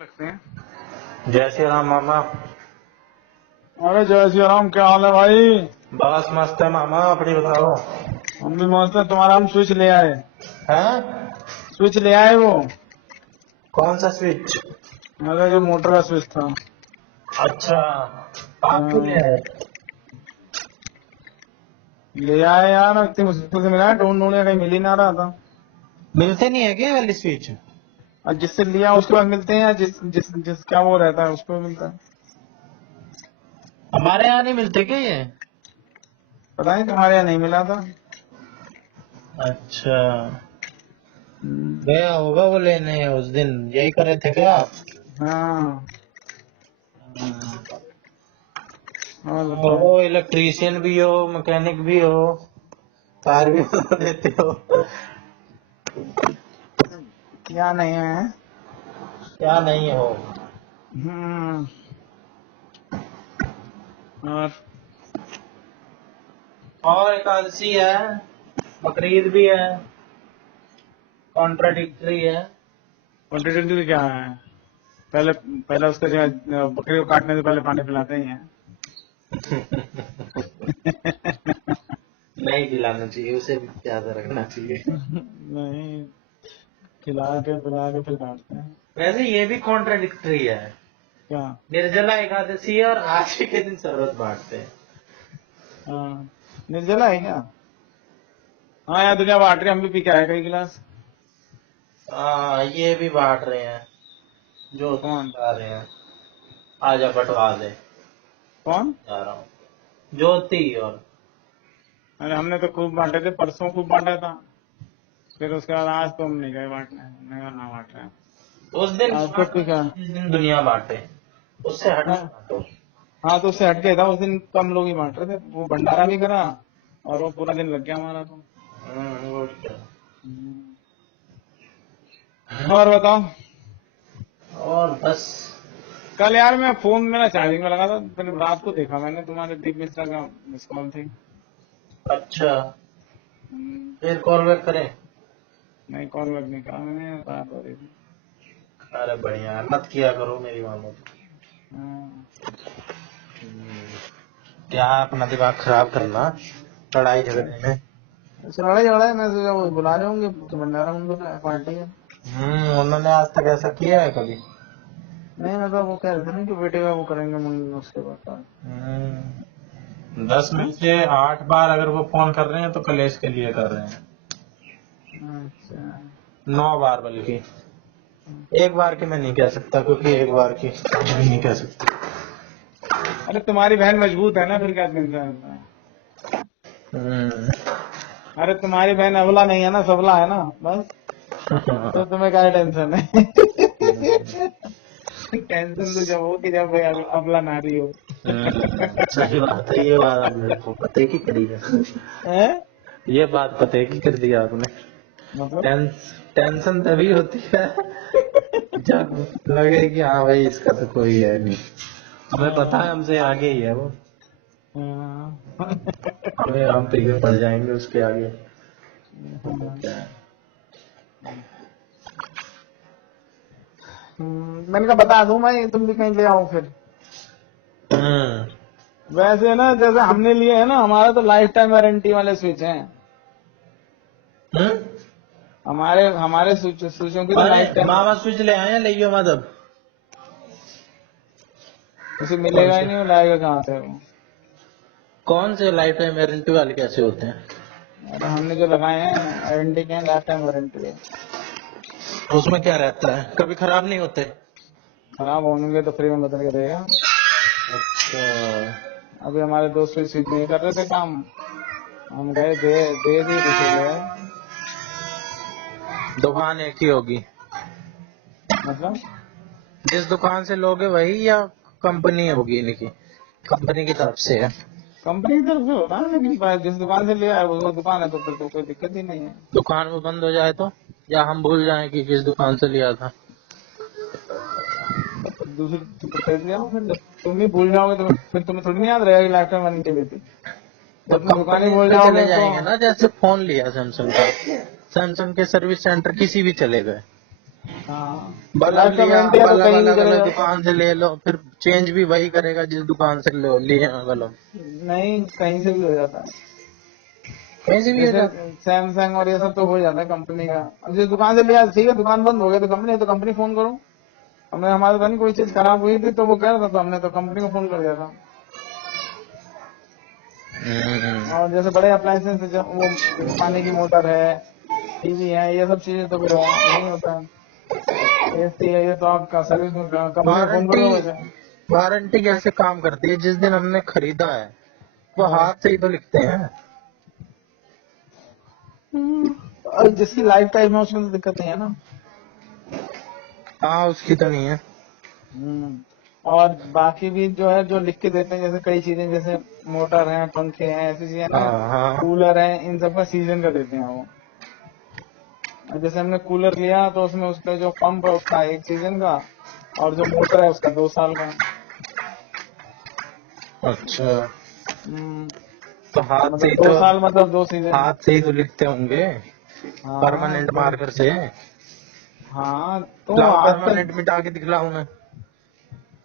सकते हैं। जय श्री राम मामा। अरे जय श्री राम, क्या हाल है भाई? बस मस्त है मामा, अपनी बताओ। हम भी मस्त है। तुम्हारा हम स्विच ले आए। हैं? स्विच ले आए वो। कौन सा स्विच? अरे जो मोटर का स्विच था। अच्छा, आप क्यों ले हाँ, आए? ले आए यार, इतनी मुश्किल से मिला, ढूंढ ढूंढ के कहीं मिल ही ना रहा था। मिलते नहीं है क्या वाली स्विच? और जिससे लिया उसके बाद मिलते हैं, या जिस जिस जिसका वो रहता है उसको मिलता है। हमारे यहाँ नहीं मिलते क्या ये? पता नहीं, तुम्हारे यहाँ नहीं मिला था। अच्छा, हम्म, गया होगा वो लेने, उस दिन यही करे थे क्या आप? हाँ। और बताओ। हो, इलेक्ट्रीशियन भी हो, मैकेनिक भी हो, कार भी बना देते हो। क्या नहीं है? क्या नहीं हो? हम्म। और और एकादशी है, बकरीद भी है, कॉन्ट्राडिक्टरी है। कॉन्ट्रेडिक्टरी क्या है? पहले पहले उसको जो है, बकरी को काटने से पहले पानी पिलाते ही हैं। नहीं खिलाना चाहिए उसे, भी प्यासा रखना चाहिए। नहीं, खिला के पिला के फिर काटते हैं। वैसे ये भी कॉन्ट्राडिक्टरी है। क्या? निर्जला एकादशी है और आज के दिन शरबत बांटते हैं। हाँ, निर्जला है क्या? हाँ यार, दुनिया बांट रही है, हम भी पी के आए कई गिलास। ये भी बांट रहे हैं, जो कौन? आ रहे हैं। आजा बंटवा दे, कौन? जा रहा हूँ। ज्योति और अरे हमने तो खूब बांटे थे, परसों खूब बांटा था। फिर उसके बाद आज तो हम नहीं गए बांटने, हमने कहा ना बांट रहे हैं। उस दिन आज तो पी का। जिस दिन दुनिया बांटे, उससे हट के हाँ, बांटो। हाँ, तो उससे हटके था, उस दिन कम लोग ही बांट रहे थे, वो भंडारा भी करा और वो पूरा दिन लग गया हमारा तो। और क्या। और बताओ। और बस। कल यार मैं फोन मेरा चार्जिंग में लगा था, फिर रात को देखा मैंने तुम्हारे दीप मिश्रा का मिस कॉल थी। अच्छा, हम्म, फिर कॉल बैक करें? नहीं, कॉल बैक नहीं कहा मैंने, बात हो रही थी। अरे बढ़िया है, मत किया करो, मेरी मानो तो। हाँ। क्या अपना दिमाग खराब करना लड़ाई झगड़े में। अच्छा, लड़ाई झगड़ा है, मैं सोचा वो बुला रहे होंगे तो भंडारा में बुला है, पार्टी है। उन्होंने आज तक ऐसा किया है कभी? नहीं, मतलब वो कह रहे थे ना कि बेटे का वो करेंगे मंगनी उसके बाद। 10 में से 8 बार अगर वो फोन कर रहे हैं तो कलेश के लिए कर रहे हैं। अच्छा। 9 बार बल्कि। एक बार की मैं नहीं कह सकता, क्योंकि एक बार की कुछ भी नहीं कह सकता। अरे तुम्हारी बहन मजबूत है ना, फिर क्या टेंशन है? हम्म। अरे तुम्हारी बहन अबला नहीं है ना, सबला है ना, बस। तो तुम्हें क्या टेंशन है? टेंशन तो जब हो कि जब अबला नारी हो। सही बात है, ये बात आप मेरे को पते की करी है। हैं? ये बात पते की कर दी आपने। मतलब? टेंशन तभी होती है जब लगे कि हाँ भाई, इसका तो कोई है नहीं, हमें पता है हमसे आगे ही है वो, हाँ। हमें हम पीछे पड़ जाएंगे उसके आगे। क्या है? मैंने कहा बता दूं मैं, तुम भी कहीं ले आओ फिर। वैसे ना, जैसे हमने लिए है ना, हमारा तो लाइफ टाइम वारंटी वाले स्विच हैं। हम्म। हमारे हमारे स्विचों की तो अरे लाइफ टाइम। मामा स्विच ले आए, ले मत अब। उसे कौन मिलेगा ही से? नहीं, वो लाएगा कहाँ से वो? कौन से लाइफ टाइम वारंटी वाले कैसे होते हैं? अरे हमने जो लगाए हैं वारंटी के हैं, लाइफ टाइम वारंटी है। उसमें क्या रहता है, कभी खराब नहीं होते? खराब होंगे तो फ्री में बदल के देगा। अच्छा। अभी हमारे दोस्त स्विच नहीं कर रहे थे काम, हम गए दे दिए तो फिर ले आए। दुकान एक ही होगी? मतलब? जिस दुकान से लोगे वही, या कंपनी होगी इनकी, कंपनी की तरफ से है? कंपनी की तरफ से होता है, लेकिन जिस दुकान से लिया है वो दुकान है, तो फिर तो कोई दिक्कत ही नहीं है। दुकान वो बंद हो जाए तो, या हम भूल जाएं कि किस दुकान से लिया था? दूसरी तो खरीद लिया हो, फिर जब तुम भी भूल जाओगे तो फिर तुम्हें थोड़ी नहीं याद रहेगा कि लाइफ टाइम वारंटी भी थी। तो जब तुम दुकान ही कंपनी भूल पे चले जाओगे तो। जाएंगे ना, जैसे फोन लिया सैमसंग का, सैमसंग के सर्विस सेंटर किसी भी चले गए, हाँ बल्ब लाइफ का लिया, गारंटी है तो बल्ब कहीं भी अलग चले अलग जाओ। दुकान से ले लो, फिर चेंज भी वही करेगा जिस दुकान से लो लिया बल्ब। नहीं कहीं से भी हो जाता है। कहीं से भी हो जैसे जाता सैमसंग और ये सब तो हो जाता है कंपनी का। अब जिस दुकान से लिया ठीक है, दुकान बंद हो गई तो कंपनी फोन करो। हमने हमारे तो नहीं कोई चीज खराब हुई थी तो वो कह रहा था, तो हमने तो कंपनी को फोन कर दिया था। है। और जैसे बड़े अप्लायंसेस जो वो पानी की मोटर है, टीवी है, ये सब चीजें तो फिर नहीं होता है। एसी है, ये तो आपका सर्विस कंपनी को फोन कर वारंटी दो वैसे। वारंटी कैसे काम करती है? जिस दिन हमने खरीदा है वो हाँ। हाथ से ही तो लिखते हैं। और जिसकी लाइफ टाइम है उसमें तो दिक्कत नहीं है ना। हाँ, उसकी तो नहीं है। और बाकी भी जो है जो लिख के देते हैं, जैसे कई चीजें जैसे मोटर है, पंखे हैं, ऐसी चीजें ना, हाँ हाँ। कूलर है, इन सब का सीजन का देते हैं वो। और जैसे हमने कूलर लिया तो उसमें उसका जो पंप है उसका 1 सीजन का, और जो मोटर है उसका 2 साल का। अच्छा, हम्म, तो हाथ से मतलब ही 2 तो साल मतलब 2 सीजन। हाथ से ही तो लिखते होंगे, हाँ परमानेंट तो मार्कर से। हाँ तो लाओ आज तक परमानेंट मिटा के दिखलाऊं मैं।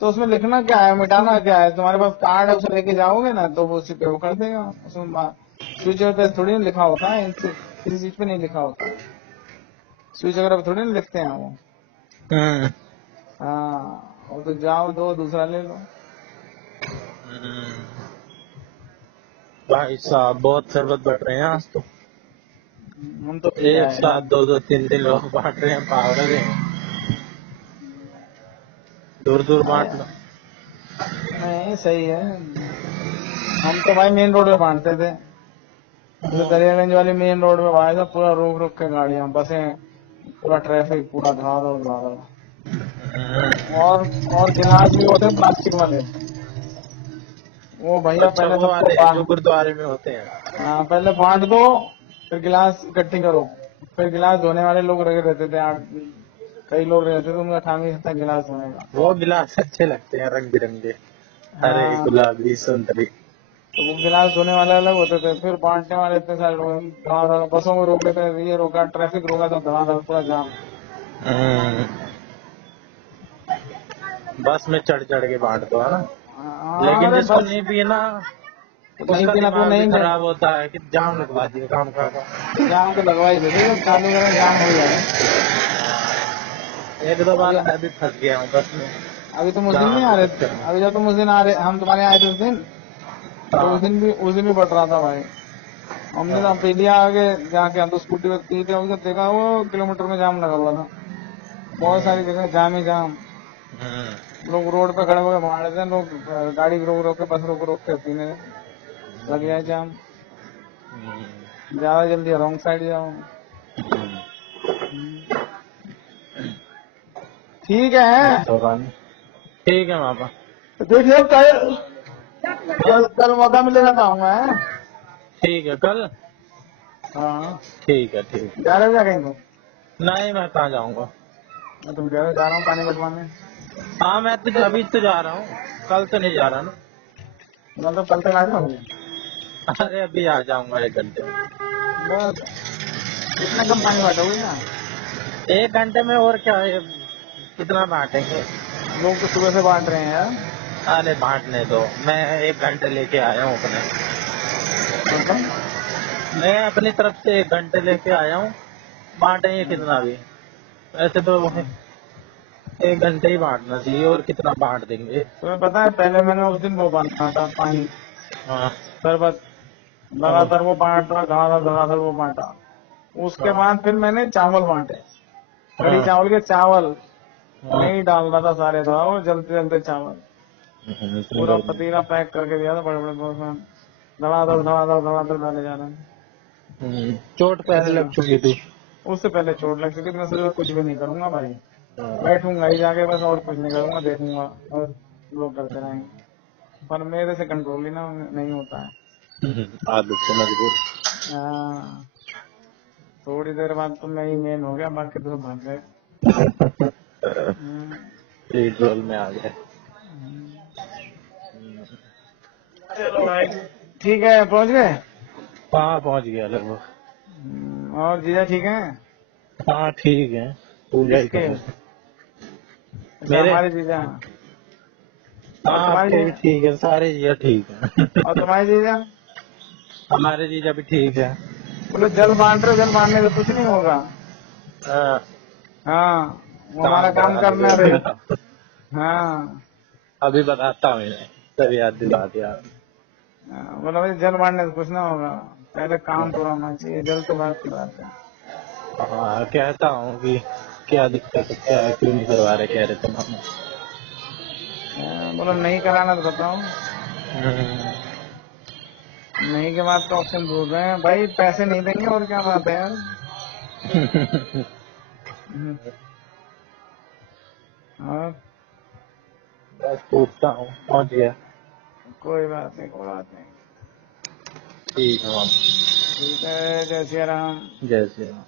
तो उसमें लिखना क्या है, मिटाना क्या है? तुम्हारे पास कार्ड है, उसे लेके जाओगे ना तो वो उसी पे वो कर देगा। उसमें स्विच पे थोड़ी ना लिखा होता है, किसी चीज पे नहीं लिखा होता है। स्विच वगैरह पे थोड़ी ना लिखते हैं वो। हम्म। हाँ, वो तो जाओ दो दूसरा ले लो। भाई साहब बहुत शरबत बट रहे हैं आज तो। हम तो पी एक आए हैं। साथ दो दो तीन तीन लोग बांट रहे हैं, पागल है। दूर दूर बांट लो। नहीं सही है। हम तो भाई मेन रोड पे बांटते थे। जैसे दरियागंज वाली मेन रोड पे भाई साहब पूरा रोक रोक के गाड़ियां, बसें, पूरा ट्रैफिक, पूरा धड़ाधड़ धड़ाधड़। और गिलास भी होते हैं प्लास्टिक वाले। वो भैया अच्छा, पहले वो सबको वाले जो गुरुद्वारे में होते हैं। हाँ पहले बांट दो, फिर गिलास इकट्ठी करो। फिर गिलास धोने वाले लोग लगे रहते थे, कई लोग रहते थे, उनका काम ही था गिलास धोने का। वो गिलास अच्छे लगते हैं, रंग बिरंगे, हरे हाँ गुलाबी संतरी। तो वो गिलास धोने वाले अलग होते थे, फिर बांटने वाले इतने सारे लोग धड़ाधड़ बसों को रोक लेते थे, ये रोका, ट्रैफिक रोका तो धड़ाधड़ पूरा जाम। हम्म, बस में चढ़ चढ़ के बांट दो, है ना। हाँ, लेकिन अरे जिसको बस नहीं पिए ना, नहीं उसका पीना तो दिमाग भी नहीं दे, खराब होता है कि जाम लगवा दिए काम का। जाम तो लगवा ही देते जब चालू करें जाम हो जाए। एक दो बार अभी मैं भी फंस गया हूँ बस में, अभी तुम उस दिन नहीं जाम आ के रहे, चक्कर में। अभी जब तुम उस दिन आ रहे, हम तुम्हारे आए थे उस दिन, तो हाँ उस दिन भी बढ़ रहा था भाई। हमने तो हाँ। पीलिया आगे जाके हम तो स्कूटी पे पी थे, उसे देखा वो किलोमीटर में जाम लगा हुआ था। बहुत सारी जगह जाम ही जाम। हम्म, लोग रोड पे खड़े होकर मार रहे थे, लोग गाड़ी रोक रोक के, बस रोक रोक के पीने लग गया है जाम। ज्यादा जल्दी रॉन्ग साइड जाओ। ठीक है, तो ठीक है पापा। तो देखिए कल कल कल मौका मिलेगा तो आऊंगा है। ठीक है कल। हाँ ठीक है ठीक। जा रहे हो क्या कहीं को? नहीं, मैं कहाँ जाऊँगा। मैं तुम कह रहे हो जा रहा हूँ पानी कटवाने। हाँ, मैं तो अभी तो जा रहा हूँ, कल तो नहीं जा रहा ना। मतलब कल तक आ जाओगे? अरे अभी आ जाऊंगा 1 घंटे में। बस इतना कम पानी बांटोगे क्या? 1 घंटे में और क्या है, कितना बांटेंगे। लोग तो सुबह से बांट रहे हैं यार। अरे बांटने दो, मैं 1 घंटे लेके आया हूँ अपने। मतलब मैं अपनी तरफ से 1 घंटे लेके आया हूँ, बांटेंगे कितना भी। वैसे तो 1 घंटे ही बांटना चाहिए, और कितना बांट देंगे। तुम्हें पता है पहले मैंने उस दिन वो बांटा था पानी, हाँ शरबत, हाँ लगातार वो बांटा, धड़ाधड़ धड़ाधड़ वो बांटा। उसके बाद फिर मैंने चावल बांटे, कड़ी हाँ चावल के चावल हाँ। नहीं डाल रहा था सारे, था वो जलते जलते चावल। इतनी पूरा गर्मी। पतीला पैक करके दिया था बड़े बड़े बॉक्स में, धड़ाधड़ धड़ाधड़ धड़ाधड़ डाले जा रहे हैं। चोट पहले ऐसे लग करो, चुकी थी। उससे पहले चोट लग चुकी थी, मैं सोचा कुछ भी नहीं करूंगा भाई, बैठूंगा ही जाके बस, और कुछ नहीं करूंगा, देखूंगा और लोग करते रहेंगे। पर मेरे से कंट्रोल ही ना नहीं होता है। आदत से मजबूर। हाँ, थोड़ी देर बाद तो मैं ही मेन हो गया, बाकी तो सब भाग गए। हम्म, पेट्रोल में आ गए। चलो भाई ठीक है, पहुंच गए। हाँ, पहुंच गया लगभग। और जीजा ठीक है? हाँ ठीक है। पूजा ही किसके? करो। अच्छा, मेरे हमारे जीजा। हाँ तुम्हारे आपके भी जीजा ठीक है, सारे जीजा ठीक है। और तुम्हारे जीजा? हमारे जीजा भी ठीक है। बोलो जल बांट रहे हो, जल बांटने से कुछ नहीं होगा। हाँ, हाँ, वो हमारा काम काम करा करना रहे। दो। हाँ, अभी बताता हूँ इन्हें, तब याद दिला दिया। बोलो भाई जल बांटने से कुछ ना होगा, पहले काम पूरा होना चाहिए, जल तो बात की बात है। हाँ कहता हूँ कि क्या दिक्कत है, क्या है, क्यों नहीं करवा रहे, कह रहे थे मामा। बोलो नहीं कराना तो बताओ। हम्म। नहीं के बाद का ऑप्शन ढूंढ रहे हैं भाई, पैसे नहीं देंगे और क्या बात है यार। हम्म, और बस पूछता हूँ, पहुँच गया। कोई बात नहीं, कोई बात नहीं। ठीक है मामा। ठीक है, जय श्री राम। जय श्री राम।